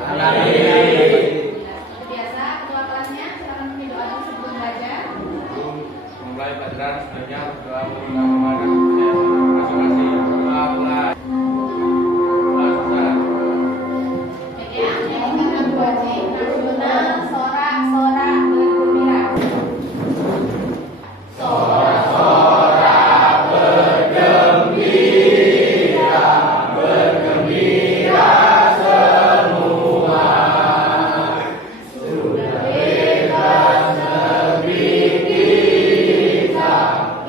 Amin. Seperti biasa, ketua kelasnya silakan memimpin doa dulu sebelum belajar. Memulai pelajaran sebenarnya doa mengucapkan masing-masing doa mulai. Baik ya, yang kita wajib nasional sorak-sorak bergembira. Sorak-sorak bergembira, bergembira semua. Sudah bebas negeri kita,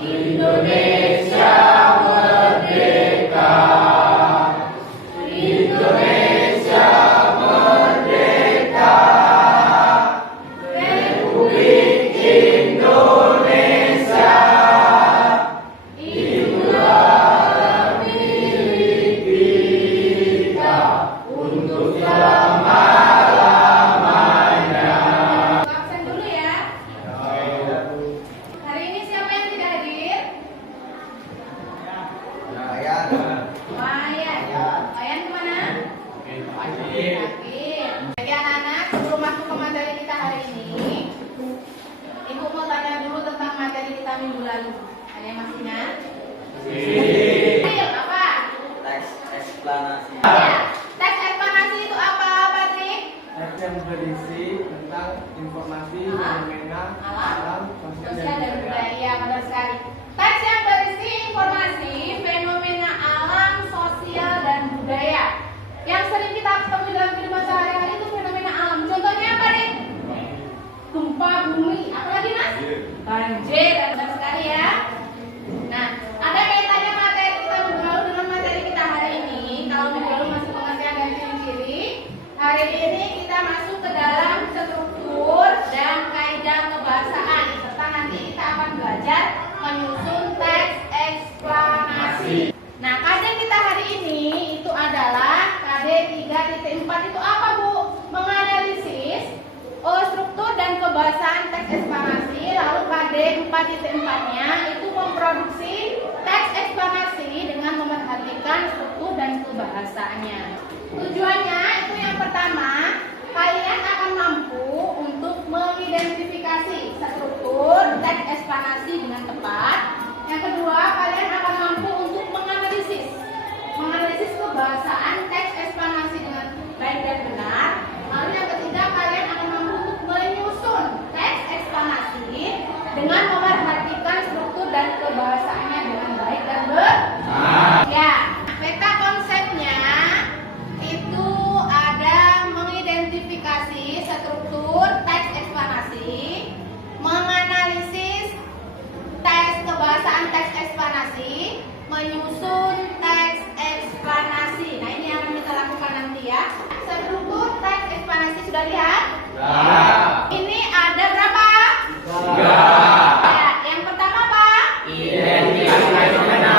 Indonesia merdeka. Indonesia merdeka. Republik Indonesia. Itulah milik kita untuk selama-lamanya. Absen dulu ya. Hari ini siapa yang tidak hadir? Wayan. Wayan kemana? Sakit. Bagi anak-anak, sebelum masuk ke materi kita hari ini, Ibu mau tanya dulu tentang materi kita minggu lalu. Ada yang masih ingat? Ayo, apa? Teks eksplanasi. Ya, teks eksplanasi itu apa, Patrick? Teks yang berisi tentang informasi fenomena alam, Sosial dan budaya, benar sekali. Teks yang berisi informasi fenomena alam, sosial dan budaya. Yang sering kita ketemu dalam kehidupan sehari-hari itu fenomena alam. Contohnya apa, Rik? Gempa bumi, apalagi Mas? Banjir, benar sekali ya. Nah, ada kaitannya materi kita minggu lalu dengan materi kita hari ini. Kalau minggu lalu masuk pengertian dan ciri-ciri, hari ini kita masuk ke dalam struktur dan kaidah kebahasaan. Serta nanti kita akan belajar menyusun teks eksplanasi. Nah, kajian kita hari ini itu adalah KD 3.4 itu apa, Bu? Menganalisis struktur dan kebahasaan teks eksplanasi. Lalu KD 4.4-nya itu memproduksi teks eksplanasi dengan memerhatikan struktur dan kebahasaannya. Tujuannya itu yang pertama, kalian akan mampu untuk mengidentifikasi struktur teks eksplanasi dengan tepat. Yang kedua, kalian akan mampu untuk menganalisis kebahasaan teks eksplanasi dengan baik dan benar. Lalu yang ketiga, kalian akan mampu untuk menyusun teks eksplanasi dengan memerhatikan struktur dan kebahasaannya dengan baik dan benar. Ya, peta konsepnya itu ada mengidentifikasi struktur teks eksplanasi, menganalisis kebahasaan teks eksplanasi, menyusun teks eksplanasi. Nah, ini yang akan kita lakukan nanti ya. Struktur teks eksplanasi sudah lihat? Ini ada berapa? 3. Ya, yang pertama apa? Identifikasi fenomena.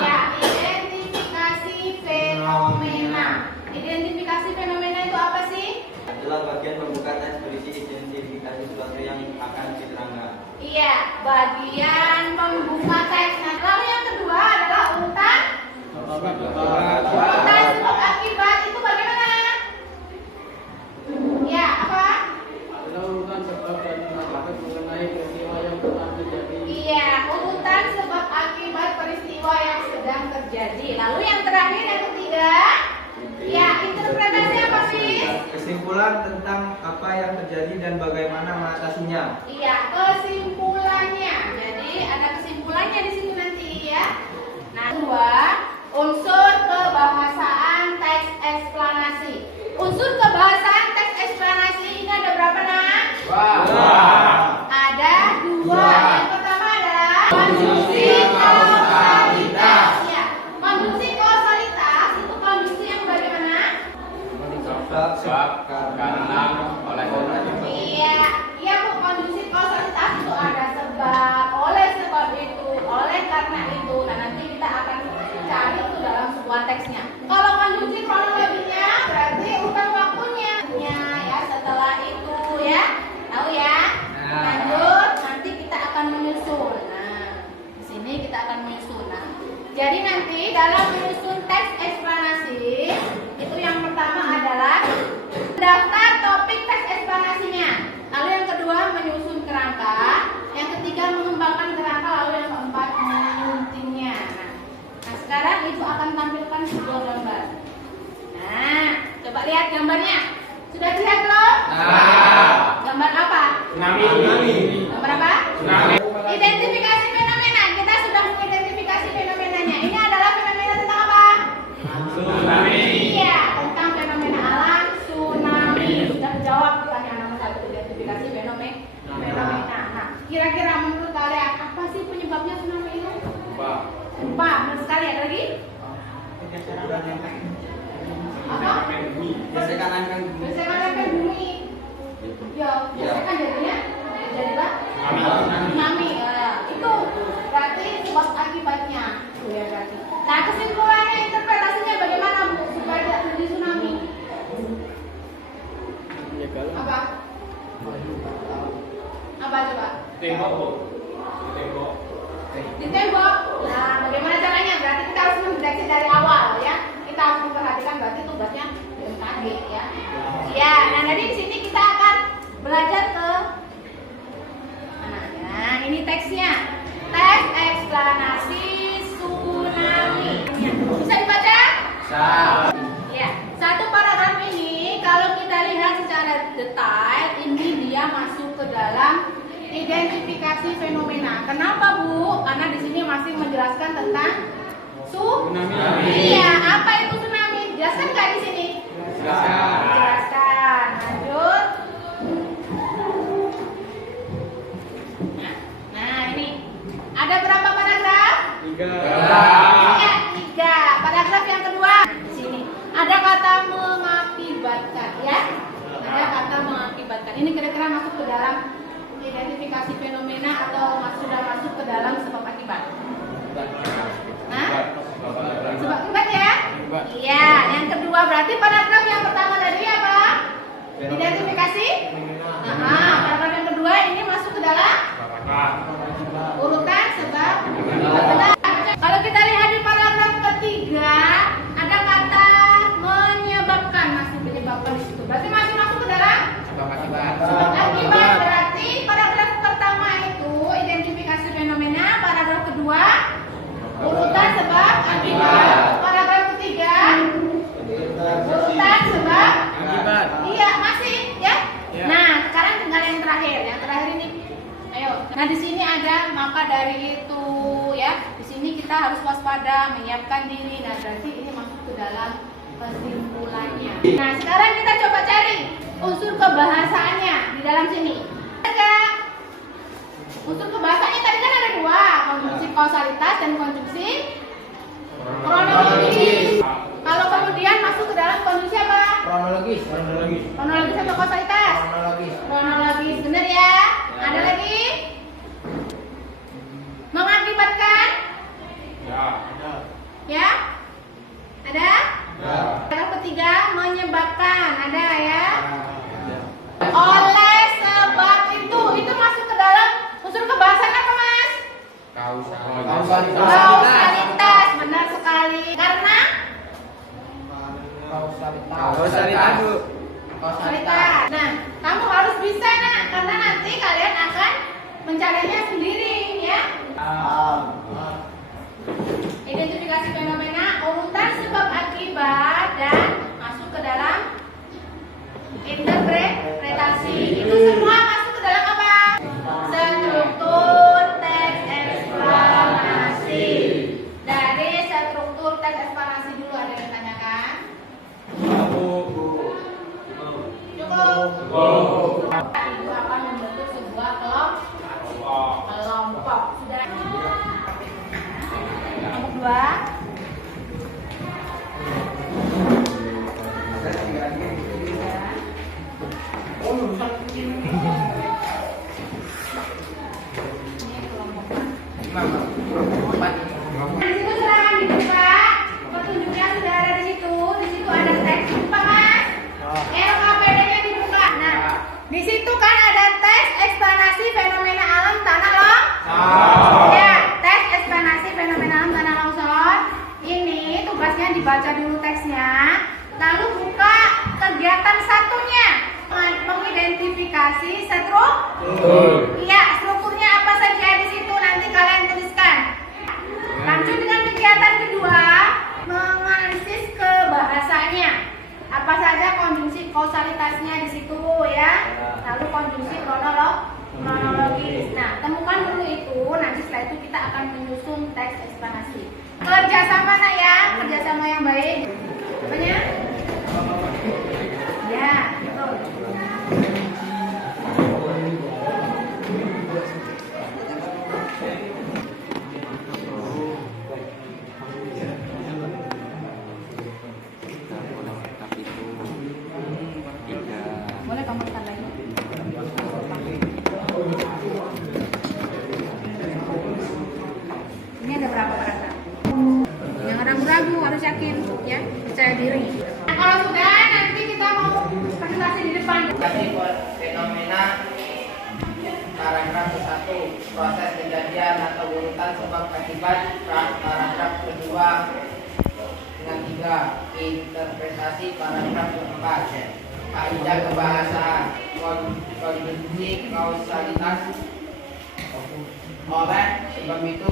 Ya, identifikasi fenomena. Identifikasi fenomena itu apa sih? Adalah bagian membuka teks berisi identifikasi sesuatu yang akan diterangkan. Iya, bagian membuka teks. Nah, lalu yang kedua adalah urutan. Urutan sebab akibat itu bagaimana? Ya, apa? adalah urutan sebab dan akibat mengenai peristiwa yang telah terjadi. Iya, urutan sebab akibat peristiwa yang sedang terjadi. Lalu yang terakhir, yang ketiga, ya, interpretasi apa sih? Kesimpulan tentang apa yang terjadi dan bagaimana mengatasinya. Iya, kesimpulannya. Jadi ada kesimpulannya di sini nanti ya. Nah, dua, unsur kebahasaan teks eksplanasi. Unsur kebahasaan teks eksplanasi ini ada berapa, Nak? Ada 2. Yang pertama adalah konjungsi kausalitas. Ya, konjungsi kausalitas itu konjungsi yang bagaimana? Sebab, karena, oleh karena itu. Iya, iya Bu, konjungsi kausalitas itu ada sebab, oleh sebab itu, oleh karena itu. Nah, nanti kita akan cari itu dalam sebuah teksnya. Kalau konjungsi kronologinya berarti urutan waktunya. Ya, setelah itu ya. Tahu ya? Lanjut, nanti kita akan menyusun. Nah, di sini kita akan menyusun. Nah, jadi nanti dalam menyusun teks eksplanasi itu yang pertama adalah Daftar topik teks eksplanasinya. Lalu yang kedua menyusun kerangka. Yang ketiga mengembangkan kerangka. Lalu yang keempat menyuntingnya. Nah, sekarang ibu akan tampilkan sebuah gambar. Nah, coba lihat gambarnya. Sudah lihat belum? Gambar apa? Gambar apa? Identifikasi fenomena. Kita sudah mengidentifikasi fenomenanya. Ini adalah fenomena tentang apa? Iya, tentang fenomena alam tsunami. Sudah jawab pertanyaan nomor 1, identifikasi fenomena. Nah, kira-kira menurut kalian apa sih penyebabnya tsunami itu? Gempa. Benar sekali. Ada lagi? Apa? Gesekan angin. Gesekan bumi. Ya, gesekan jadinya tsunami. Itu berarti sebab akibatnya. Ya, berarti. Nah, kesimpulannya interpretasinya bagaimana Bu supaya tidak terjadi tsunami? Apa? Apa coba? Di tembok. Nah, bagaimana caranya? Berarti kita harus mendeteksi dari awal ya. Kita harus memperhatikan berarti tugasnya BMKG ya. Ya, nah jadi di sini kita akan belajar ke mana? Nah, ini teksnya. Teks eksplanasi tsunami. Bisa dibaca? Ya, satu paragraf ini kalau kita lihat secara detail ini dia masuk ke dalam identifikasi fenomena. Kenapa Bu? Karena di sini masih menjelaskan tentang tsunami. Iya, apa itu tsunami? Jelaskan nggak di sini? Jelaskan. Lanjut. Nah, ini ada berapa paragraf? 3. Iya, 3. Paragraf yang kedua. Di sini ada kata mengakibatkan, ya. Ada kata mengakibatkan. Ini kira-kira masuk ke dalam identifikasi fenomena atau sudah masuk ke dalam sebab akibat? Nah, sebab akibat ya? Iya. Yang kedua berarti paragraf yang pertama tadi apa? Identifikasi. Nah, paragraf yang kedua ini masuk ke dalam urutan sebab akibat. Kalau kita lihat di paragraf ketiga ada kata menyebabkan, masih menyebabkan di situ. Berarti masih masuk ke dalam sebab akibat. Berarti paragraf pertama itu identifikasi fenomena, paragraf kedua urutan sebab akibat, paragraf ketiga urutan sebab akibat. Iya, masih ya. Nah, sekarang tinggal yang terakhir. Yang terakhir ini, ayo. Nah, di sini ada maka dari itu ya. Di sini kita harus waspada, menyiapkan diri. Nah, berarti ini masuk ke dalam kesimpulannya. Nah, sekarang kita coba cari unsur kebahasaannya di dalam sini. Ada unsur kebahasaannya tadi kan ada 2, konjungsi kausalitas dan konjungsi kronologis. Kalau kemudian masuk ke dalam konjungsi apa? Kronologis. Kronologis atau kausalitas? Kronologis, benar ya? Ada lagi? Mengakibatkan? Ya? Ada? Yang ketiga menyebabkan, ada ya? Oleh sebab itu masuk ke dalam unsur kebahasan apa Mas? Kausalitas, benar sekali. Karena kausalitas. Nah, kamu harus bisa nak, karena nanti kalian akan mencarinya sendiri ya. Identifikasi fenomena, urutan sebab akibat dan masuk ke dalam interpretasi. Itu semua masuk ke dalam apa? Struktur teks eksplanasi. Dari struktur teks eksplanasi dulu ada yang tanyakan? Cukup. Ibu akan membentuk sebuah kelompok. Sudah. Nomor 2. Di situ silakan dibuka. Petunjuknya sudah ada di situ. Di situ ada teks. Dibuka Mas. LKPD-nya dibuka. Nah, di situ kan ada teks eksplanasi fenomena alam tanah longsor. Ya, teks eksplanasi fenomena alam tanah longsor. Ini tugasnya dibaca dulu teksnya. Lalu buka kegiatan satunya. setelah itu kita akan menyusun teks eksplanasi. Kerjasama nak ya, kerjasama yang baik. Apanya? Ya, betul. Boleh kamu tekan lagi. Ini ada berapa paragraf? Jangan ragu-ragu, harus yakin ya, percaya diri. Nah, kalau sudah nanti kita mau presentasi di depan. Fenomena paragraf ke-1 proses kejadian atau urutan sebab akibat. Paragraf kedua dengan 3 interpretasi. Paragraf keempat kaidah kebahasaan, konjungsi kausalitas. Oleh sebab itu,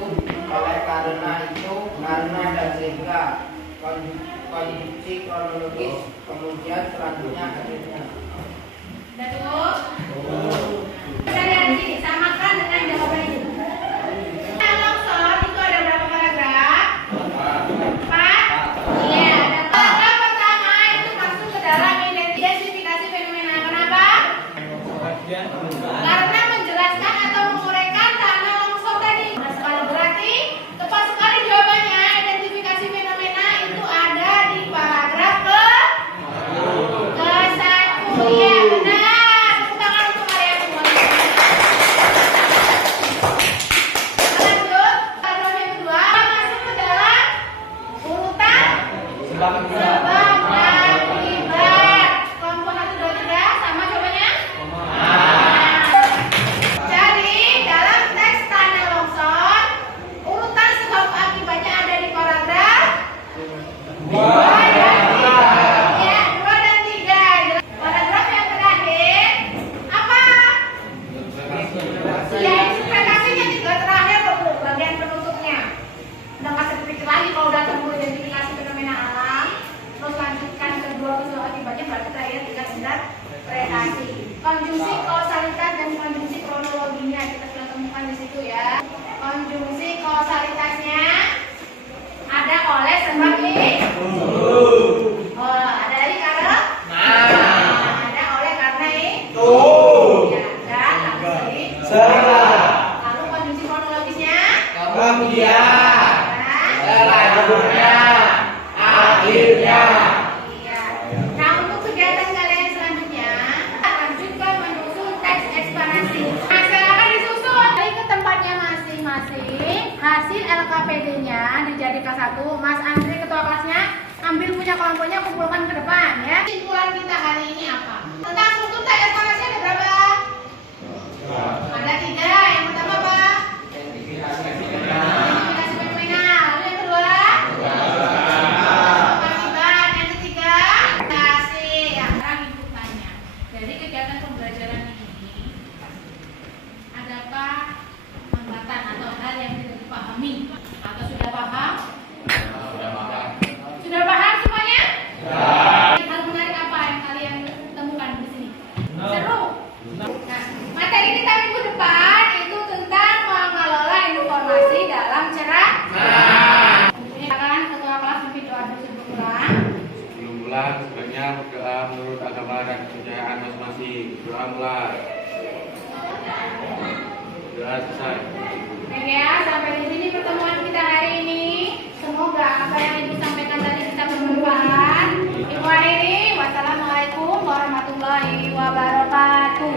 oleh karena itu, karena dan sehingga. Konjungsi kronologis, kemudian selanjutnya akhirnya. Udah cukup? Kita lihat di sini, samakan dengan jawaban ini. Longsor itu ada berapa paragraf? 4. Iya, ada paragraf pertama itu masuk ke dalam identifikasi fenomena. Kenapa? Karena menjelaskan atau menguraikan tanah longsor tadi. Nah, sekali berarti tepat sekali jawabannya. Identifikasi fenomena itu ada di paragraf ke-1. Iya, benar. Tepuk tangan untuk kalian semuanya. Lanjut, paragraf yang kedua masuk ke dalam urutan sebab akibat. Kelompok 1, 2, 3 sama jawabannya? Jadi dalam teks tanah longsor urutan sebab akibatnya ada di paragraf 2 dan 3. Ya, 2 dan 3. Paragraf yang terakhir apa? Ya, interpretasinya juga terakhir bagian penutupnya. Udah nggak usah dipikir lagi kalau udah ketemu identifikasi fenomena alam, terus lanjutkan kedua sebab akibatnya berarti terakhir tinggal interpretasi. Konjungsi kausalitas dan konjungsi kronologinya kita sudah temukan di situ ya. Konjungsi kausalitasnya ada oleh sebab itu. Oh, ada lagi karena? Ada oleh karena itu. Ya, dan habis ini. Lalu konjungsi kronologisnya? Kemudian Nah, selanjutnya akhirnya. iya. Nah, untuk kegiatan kalian selanjutnya, lanjutkan menyusun teks eksplanasi. Nah, silakan disusun balik ke tempatnya masing-masing. Hasil LKPD-nya dijadikan satu. Mas Andri ketua kelasnya ambil punya kelompoknya, kumpulkan ke depan ya. Kesimpulan kita hari ini apa? Tentang struktur teks eksplanasi ada berapa? Ada 3. Yang pertama apa? Identifikasi fenomena. Lalu yang kedua? Akibat. Yang ketiga? Kasih. Yang sekarang ibu tanya. Dari kegiatan pembelajaran ini, adakah hambatan atau hal yang tidak dipahami? Atau sudah paham? Sudah paham semuanya? Hal menarik apa yang kalian temukan di sini? Seru. Nah, materi kita minggu depan itu tentang mengelola informasi dalam ceramah. Silakan ketua kelas memimpin doa tersebut ulang. Sebelum pulang, sebaiknya berdoa menurut agama dan kepercayaan masing-masing. Doa mulai. Doa selesai. Oke ya, sampai di sini pertemuan kita hari ini. Semoga apa yang ibu sampaikan tadi bisa bermanfaat. Ibu akhiri, wassalamualaikum warahmatullahi wabarakatuh.